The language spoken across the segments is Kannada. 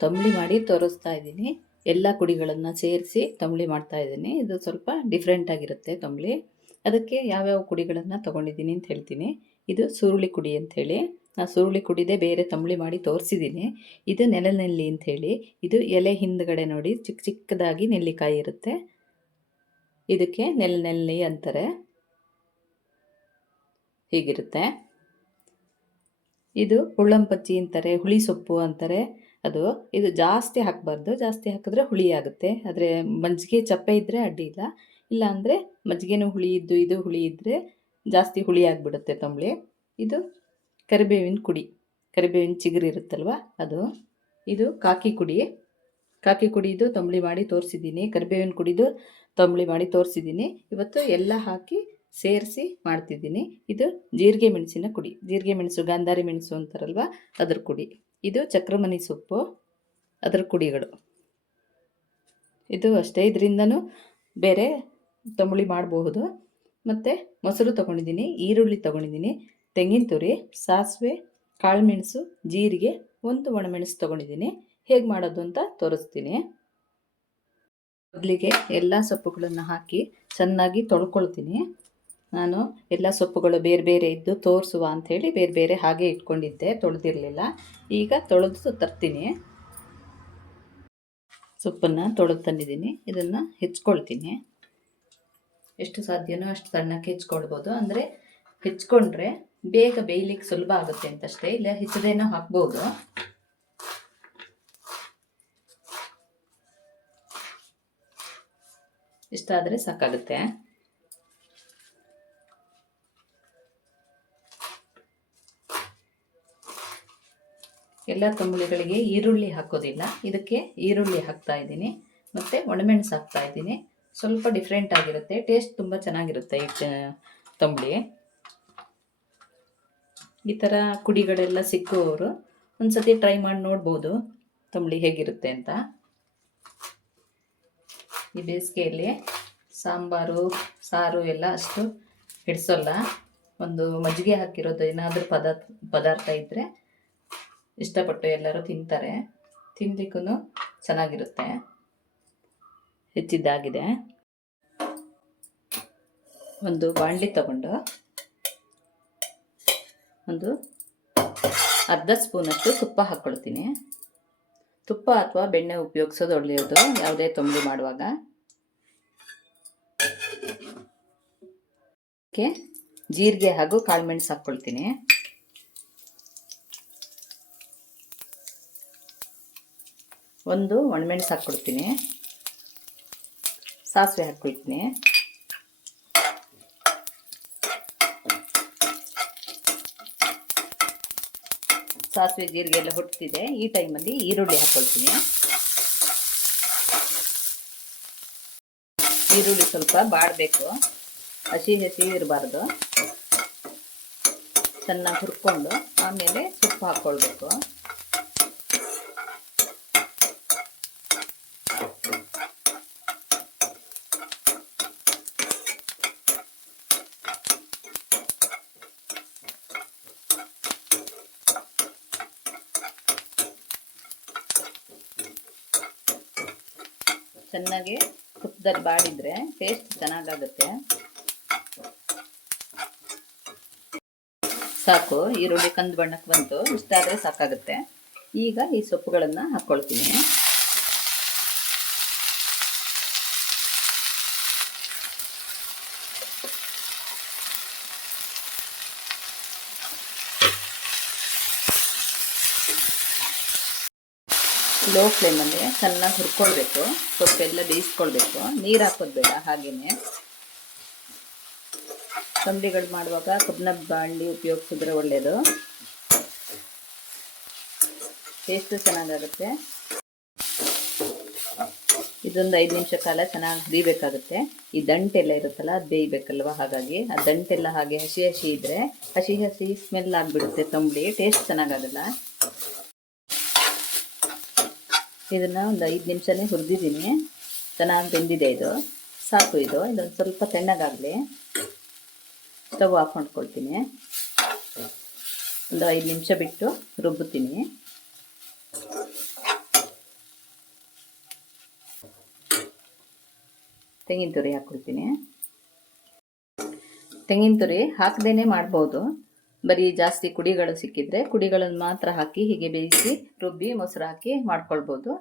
ತಂಬುಳಿ ಮಾಡಿ ತೋರಿಸ್ತಾ ಇದ್ದೀನಿ. ಎಲ್ಲ ಕುಡಿಗಳನ್ನು ಸೇರಿಸಿ ತಂಬುಳಿ ಮಾಡ್ತಾ ಇದ್ದೀನಿ. ಇದು ಸ್ವಲ್ಪ ಡಿಫ್ರೆಂಟ್ ಆಗಿರುತ್ತೆ ತಂಬುಳಿ. ಅದಕ್ಕೆ ಯಾವ್ಯಾವ ಕುಡಿಗಳನ್ನು ತೊಗೊಂಡಿದ್ದೀನಿ ಅಂತ ಹೇಳ್ತೀನಿ. ಇದು ಸುರುಳಿ ಕುಡಿ ಅಂಥೇಳಿ, ನಾನು ಸುರುಳಿ ಕುಡಿದೇ ಬೇರೆ ತಂಬುಳಿ ಮಾಡಿ ತೋರಿಸಿದ್ದೀನಿ. ಇದು ನೆಲನೆಲ್ಲಿ ಅಂಥೇಳಿ, ಇದು ಎಲೆ ಹಿಂದ್ಗಡೆ ನೋಡಿ ಚಿಕ್ಕ ಚಿಕ್ಕದಾಗಿ ನೆಲ್ಲಿಕಾಯಿ ಇರುತ್ತೆ, ಇದಕ್ಕೆ ನೆಲನೆಲ್ಲಿ ಅಂತಾರೆ, ಹೀಗಿರುತ್ತೆ. ಇದು ಹುಳ್ಳಂಪಚ್ಚಿ ಅಂತಾರೆ, ಹುಳಿ ಸೊಪ್ಪು ಅಂತಾರೆ. ಇದು ಜಾಸ್ತಿ ಹಾಕಬಾರ್ದು, ಜಾಸ್ತಿ ಹಾಕಿದ್ರೆ ಹುಳಿ ಆಗುತ್ತೆ. ಆದರೆ ಮಜ್ಜಿಗೆ ಚಪ್ಪೆ ಇದ್ದರೆ ಅಡ್ಡಿ ಇಲ್ಲ, ಇಲ್ಲ ಅಂದರೆ ಮಜ್ಜಿಗೆನೂ ಹುಳಿ ಇದ್ದು ಇದು ಹುಳಿ ಇದ್ದರೆ ಜಾಸ್ತಿ ಹುಳಿ ಆಗಿಬಿಡುತ್ತೆ ತಂಬುಳಿ. ಇದು ಕರಿಬೇವಿನ ಕುಡಿ, ಕರಿಬೇವಿನ ಚಿಗುರು ಇರುತ್ತಲ್ವ ಅದು. ಇದು ಕಾಕಿ ಕುಡಿದು ತಂಬುಳಿ ಮಾಡಿ ತೋರಿಸಿದ್ದೀನಿ. ಕರಿಬೇವಿನ ಕುಡಿದು ತಂಬುಳಿ ಮಾಡಿ ತೋರಿಸಿದ್ದೀನಿ. ಇವತ್ತು ಎಲ್ಲ ಹಾಕಿ ಸೇರಿಸಿ ಮಾಡ್ತಿದ್ದೀನಿ. ಇದು ಜೀರಿಗೆ ಮೆಣಸಿನ ಕುಡಿ, ಜೀರಿಗೆ ಮೆಣಸು ಗಾಂಧಾರಿ ಮೆಣಸು ಅಂತಾರಲ್ವ ಅದ್ರ ಕುಡಿ. ಇದು ಚಕ್ರಮಣಿ ಸೊಪ್ಪು, ಅದರ ಕುಡಿಗಳು. ಇದು ಅಷ್ಟೇ, ಇದರಿಂದನೂ ಬೇರೆ ತಂಬುಳಿ ಮಾಡಬಹುದು. ಮತ್ತು ಮೊಸರು ತೊಗೊಂಡಿದ್ದೀನಿ, ಈರುಳ್ಳಿ ತೊಗೊಂಡಿದ್ದೀನಿ, ತೆಂಗಿನ ತುರಿ, ಸಾಸಿವೆ, ಕಾಳುಮೆಣಸು, ಜೀರಿಗೆ, ಒಂದು ಒಣಮೆಣಸು ತೊಗೊಂಡಿದ್ದೀನಿ. ಹೇಗೆ ಮಾಡೋದು ಅಂತ ತೋರಿಸ್ತೀನಿ. ಮೊದಲಿಗೆ ಎಲ್ಲ ಸೊಪ್ಪುಗಳನ್ನು ಹಾಕಿ ಚೆನ್ನಾಗಿ ತೊಳ್ಕೊಳ್ತೀನಿ. ನಾನು ಎಲ್ಲ ಸೊಪ್ಪುಗಳು ಬೇರೆ ಬೇರೆ ಇದ್ದು ತೋರಿಸುವ ಅಂಥೇಳಿ ಬೇರೆ ಬೇರೆ ಹಾಗೆ ಇಟ್ಕೊಂಡಿದ್ದೆ, ತೊಳೆದಿರಲಿಲ್ಲ. ಈಗ ತೊಳೆದು ತರ್ತೀನಿ. ಸೊಪ್ಪನ್ನು ತೊಳೆದು ತಂದಿದ್ದೀನಿ. ಇದನ್ನು ಹೆಚ್ಕೊಳ್ತೀನಿ. ಎಷ್ಟು ಸಾಧ್ಯವೋ ಅಷ್ಟು ಸಣ್ಣಕ್ಕೆ ಹೆಚ್ಕೊಳ್ಬೋದು. ಅಂದರೆ ಹೆಚ್ಕೊಂಡ್ರೆ ಬೇಗ ಬೇಯಲಿಕ್ಕೆ ಸುಲಭ ಆಗುತ್ತೆ ಅಂತಷ್ಟೇ, ಇಲ್ಲ ಹೆಚ್ಚದೇನೋ ಹಾಕ್ಬೋದು. ಇಷ್ಟಾದರೆ ಸಾಕಾಗುತ್ತೆ. ಎಲ್ಲ ತಂಬುಳಿಗಳಿಗೆ ಈರುಳ್ಳಿ ಹಾಕೋದಿಲ್ಲ, ಇದಕ್ಕೆ ಈರುಳ್ಳಿ ಹಾಕ್ತಾ ಇದ್ದೀನಿ, ಮತ್ತು ಒಣಮೆಣಸು ಹಾಕ್ತಾ ಇದ್ದೀನಿ. ಸ್ವಲ್ಪ ಡಿಫ್ರೆಂಟ್ ಆಗಿರುತ್ತೆ, ಟೇಸ್ಟ್ ತುಂಬ ಚೆನ್ನಾಗಿರುತ್ತೆ ಈ ತಂಬುಳಿ. ಈ ಥರ ಕುಡಿಗಳೆಲ್ಲ ಸಿಕ್ಕುವವರು ಒಂದು ಸತಿ ಟ್ರೈ ಮಾಡಿ ನೋಡ್ಬೋದು ತಂಬುಳಿ ಹೇಗಿರುತ್ತೆ ಅಂತ. ಈ ಬೇಸಿಗೆಯಲ್ಲಿ ಸಾಂಬಾರು ಸಾರು ಎಲ್ಲ ಅಷ್ಟು ಹಿಡಿಸೋಲ್ಲ. ಒಂದು ಮಜ್ಜಿಗೆ ಹಾಕಿರೋದು ಏನಾದರೂ ಪದಾರ್ಥ ಇದ್ದರೆ ಇಷ್ಟಪಟ್ಟು ಎಲ್ಲರೂ ತಿಂತಾರೆ, ತಿನ್ನಲಿಕ್ಕೂ ಚೆನ್ನಾಗಿರುತ್ತೆ. ಹೆಚ್ಚಿದ್ದಾಗಿದೆ. ಒಂದು ಬಾಣಲಿ ತಗೊಂಡು ಒಂದು ಅರ್ಧ ಸ್ಪೂನಷ್ಟು ತುಪ್ಪ ಹಾಕ್ಕೊಳ್ತೀನಿ. ತುಪ್ಪ ಅಥವಾ ಬೆಣ್ಣೆ ಉಪಯೋಗಿಸೋದು ಒಳ್ಳೆಯದು ಯಾವುದೇ ತಂಬುಳಿ ಮಾಡುವಾಗ. ಜೀರಿಗೆ ಹಾಗೂ ಕಾಳುಮೆಣಸು ಹಾಕ್ಕೊಳ್ತೀನಿ. ಒಂದು ಒಣಮೆಣಸು ಹಾಕ್ಕೊಳ್ತೀನಿ. ಸಾಸಿವೆ ಹಾಕ್ಕೊಳ್ತೀನಿ. ಸಾಸಿವೆ ಜೀರಿಗೆ ಎಲ್ಲ ಹುಟ್ಟುತ್ತಿದೆ. ಈ ಟೈಮಲ್ಲಿ ಈರುಳ್ಳಿ ಹಾಕ್ಕೊಳ್ತೀನಿ. ಈರುಳ್ಳಿ ಸ್ವಲ್ಪ ಬಾಡಬೇಕು, ಹಸಿ ಇರಬಾರ್ದು. ಚೆನ್ನಾಗಿ ಹುರ್ಕೊಂಡು ಆಮೇಲೆ ಸೊಪ್ಪು ಹಾಕ್ಕೊಳ್ಬೇಕು. ಚೆನ್ನಾಗಿ ತುಪ್ಪದಲ್ಲಿ ಬಾಡಿದರೆ ಟೇಸ್ಟ್ ಚೆನ್ನಾಗಾಗುತ್ತೆ. ಸಾಕು, ಈರುಳ್ಳಿ ಕಂದು ಬಣ್ಣಕ್ಕೆ ಬಂತು, ಇಷ್ಟಾದರೆ ಸಾಕಾಗುತ್ತೆ. ಈಗ ಈ ಸೊಪ್ಪುಗಳನ್ನು ಹಾಕ್ಕೊಳ್ತೀನಿ. ಲೋ ಫ್ಲೇಮಲ್ಲಿ ಚೆನ್ನಾಗಿ ಹುರ್ಕೊಳ್ಬೇಕು, ಸೊಪ್ಪೆಲ್ಲ ಬೇಯಿಸ್ಕೊಳ್ಬೇಕು. ನೀರು ಹಾಕೋದು ಬೇಡ, ಹಾಗೆಯೇ. ತಂಬುಳಿಗಳು ಮಾಡುವಾಗ ಕಬ್ಬಿಣದ ಬಾಣಲಿ ಉಪಯೋಗಿಸಿದ್ರೆ ಒಳ್ಳೆಯದು, ಟೇಸ್ಟು ಚೆನ್ನಾಗಾಗುತ್ತೆ. ಇದೊಂದು 5 ನಿಮಿಷ ಕಾಲ ಚೆನ್ನಾಗಿ ಬೇಯಬೇಕಾಗುತ್ತೆ. ಈ ದಂಟೆಲ್ಲ ಇರುತ್ತಲ್ಲ ಅದು ಬೇಯಬೇಕಲ್ವ, ಹಾಗಾಗಿ ಆ ದಂಟೆಲ್ಲ ಹಾಗೆ ಹಸಿ ಇದ್ದರೆ ಹಸಿ ಸ್ಮೆಲ್ ಆಗಿಬಿಡುತ್ತೆ ತಂಬುಳಿ, ಟೇಸ್ಟ್ ಚೆನ್ನಾಗಾಗಲ್ಲ. ಇದನ್ನು ಒಂದು 5 ನಿಮಿಷನೇ ಹುರಿದಿದ್ದೀನಿ, ಚೆನ್ನಾಗಿ ಬೆಂದಿದೆ. ಇದು ಸಾಕು. ಇದೊಂದು ಸ್ವಲ್ಪ ತಣ್ಣಗಾಗಲಿ. ಸ್ಟವ್ ಆಫ್ ಮಾಡ್ಕೊಳ್ತೀನಿ. ಒಂದು 5 ನಿಮಿಷ ಬಿಟ್ಟು ರುಬ್ಬುತ್ತೀನಿ. ತೆಂಗಿನ ತುರಿ ಹಾಕ್ಕೊಳ್ತೀನಿ. ತೆಂಗಿನ ತುರಿ ಹಾಕದೇನೆ ಮಾಡ್ಬೋದು. ಬರೀ ಜಾಸ್ತಿ ಕುಡಿಗಳು ಸಿಕ್ಕಿದ್ರೆ ಕುಡಿಗಳನ್ನು ಮಾತ್ರ ಹಾಕಿ ಹೀಗೆ ಬೇಯಿಸಿ ರುಬ್ಬಿ ಮೊಸರು ಹಾಕಿ ಮಾಡ್ಕೊಳ್ಬೋದು.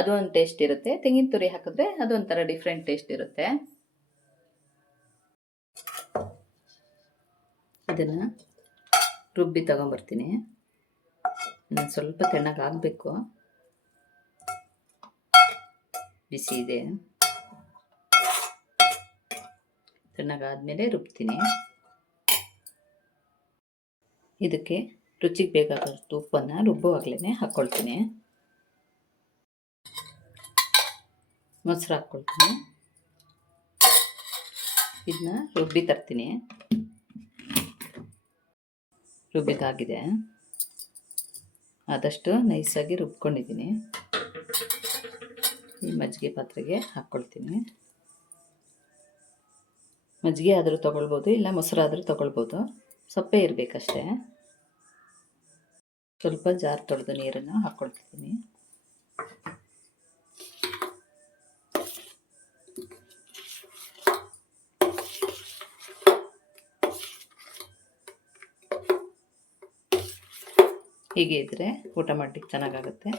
ಅದು ಒಂದು ಟೇಸ್ಟ್ ಇರುತ್ತೆ. ತೆಂಗಿನ ತುರಿ ಹಾಕಿದ್ರೆ ಅದೊಂಥರ ಡಿಫ್ರೆಂಟ್ ಟೇಸ್ಟ್ ಇರುತ್ತೆ. ಇದನ್ನು ರುಬ್ಬಿ ತಗೊಂಬರ್ತೀನಿ. ನಾನು ಸ್ವಲ್ಪ ತಣ್ಣಗಾಗಬೇಕು, ಬಿಸಿ ಇದೆ. ತಣ್ಣಗಾದ್ಮೇಲೆ ರುಬ್ತೀನಿ. ಇದಕ್ಕೆ ರುಚಿಗೆ ಬೇಕಾದಷ್ಟು ಉಪ್ಪನ್ನು ರುಬ್ಬುವಾಗಲೇ ಹಾಕ್ಕೊಳ್ತೀನಿ. ಮೊಸರು ಹಾಕ್ಕೊಳ್ತೀನಿ. ಇದನ್ನ ರುಬ್ಬಿ ತರ್ತೀನಿ. ರುಬ್ಬಿದಾಗಿದೆ, ಆದಷ್ಟು ನೈಸಾಗಿ ರುಬ್ಕೊಂಡಿದ್ದೀನಿ. ಈ ಮಜ್ಜಿಗೆ ಪಾತ್ರೆಗೆ ಹಾಕ್ಕೊಳ್ತೀನಿ. ಮಜ್ಜಿಗೆ ಆದರೂ ತೊಗೊಳ್ಬೋದು, ಇಲ್ಲ ಮೊಸರಾದರೂ ತೊಗೊಳ್ಬೋದು. ಸಪ್ಪೆ ಇರಬೇಕಷ್ಟೇ. ಸ್ವಲ್ಪ ಜಾರ್ ತೊಳೆದು ನೀರನ್ನು ಹಾಕ್ಕೊಳ್ತಿದ್ದೀನಿ. ಹೀಗೆ ಇದ್ದರೆ ಊಟ ಮಾಡಲಿಕ್ಕೆ ಚೆನ್ನಾಗಾಗುತ್ತೆ.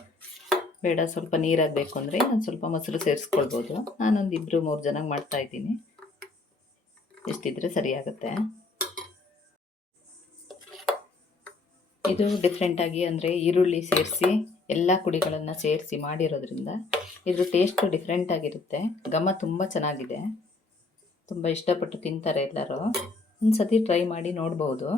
ಬೇಡ ಸ್ವಲ್ಪ ನೀರಾಗಬೇಕು ಅಂದರೆ ಒಂದು ಸ್ವಲ್ಪ ಮೊಸರು ಸೇರಿಸ್ಕೊಳ್ಬೋದು. ನಾನೊಂದು 2-3 ಜನಕ್ಕೆ ಮಾಡ್ತಾಯಿದ್ದೀನಿ. ಇಷ್ಟಿದ್ರೆ ಸರಿಯಾಗುತ್ತೆ. ಇದು ಡಿಫ್ರೆಂಟಾಗಿ ಅಂದರೆ ಈರುಳ್ಳಿ ಸೇರಿಸಿ ಎಲ್ಲ ಪುಡಿಗಳನ್ನು ಸೇರಿಸಿ ಮಾಡಿರೋದ್ರಿಂದ ಇದ್ರ ಟೇಸ್ಟು ಡಿಫ್ರೆಂಟಾಗಿರುತ್ತೆ. ಘಮ ತುಂಬ ಚೆನ್ನಾಗಿದೆ. ತುಂಬ ಇಷ್ಟಪಟ್ಟು ತಿಂತಾರೆ ಎಲ್ಲರೂ. ಒಂದು ಸತಿ ಟ್ರೈ ಮಾಡಿ ನೋಡ್ಬೋದು.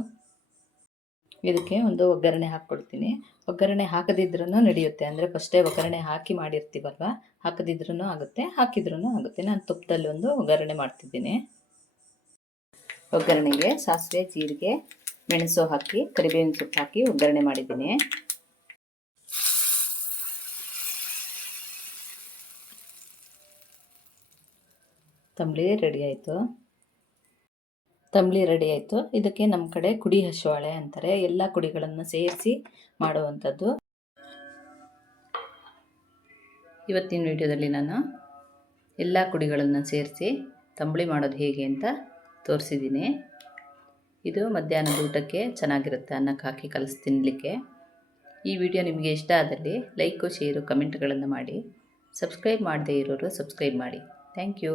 ಇದಕ್ಕೆ ಒಂದು ಒಗ್ಗರಣೆ ಹಾಕ್ಕೊಳ್ತೀನಿ. ಒಗ್ಗರಣೆ ಹಾಕದಿದ್ರೂ ನಡೆಯುತ್ತೆ, ಅಂದರೆ ಫಸ್ಟೇ ಒಗ್ಗರಣೆ ಹಾಕಿ ಮಾಡಿರ್ತೀವಲ್ವ, ಹಾಕದಿದ್ರೂ ಆಗುತ್ತೆ, ಹಾಕಿದ್ರೂ ಆಗುತ್ತೆ. ನಾನು ತುಪ್ಪದಲ್ಲಿ ಒಂದು ಒಗ್ಗರಣೆ ಮಾಡ್ತಿದ್ದೀನಿ. ಒಗ್ಗರಣೆಗೆ ಸಾಸಿವೆ, ಜೀರಿಗೆ, ಮೆಣಸು ಹಾಕಿ ಕರಿಬೇವಿನ ಸೊಪ್ಪು ಹಾಕಿ ಒಗ್ಗರಣೆ ಮಾಡಿದ್ದೀನಿ. ತಂಬಳಿ ರೆಡಿ ಆಯಿತು. ಇದಕ್ಕೆ ನಮ್ಮ ಕಡೆ ಕುಡಿ ಹಸುವಾಳೆ ಅಂತಾರೆ. ಎಲ್ಲ ಕುಡಿಗಳನ್ನು ಸೇರಿಸಿ ಮಾಡುವಂಥದ್ದು. ಇವತ್ತಿನ ವಿಡಿಯೋದಲ್ಲಿ ನಾನು ಎಲ್ಲ ಕುಡಿಗಳನ್ನು ಸೇರಿಸಿ ತಂಬಳಿ ಮಾಡೋದು ಹೇಗೆ ಅಂತ ತೋರಿಸಿದ್ದೀನಿ. ಇದು ಮಧ್ಯಾಹ್ನದ ಊಟಕ್ಕೆ ಚೆನ್ನಾಗಿರುತ್ತೆ, ಅನ್ನಕ್ಕೆ ಹಾಕಿ ಕಲಸಿ ತಿನ್ನಲಿಕ್ಕೆ. ಈ ವಿಡಿಯೋ ನಿಮಗೆ ಇಷ್ಟ ಆದಲ್ಲಿ ಲೈಕು, ಶೇರು, ಕಮೆಂಟ್ಗಳನ್ನು ಮಾಡಿ. ಸಬ್ಸ್ಕ್ರೈಬ್ ಮಾಡದೇ ಇರೋರು ಸಬ್ಸ್ಕ್ರೈಬ್ ಮಾಡಿ. Thank you.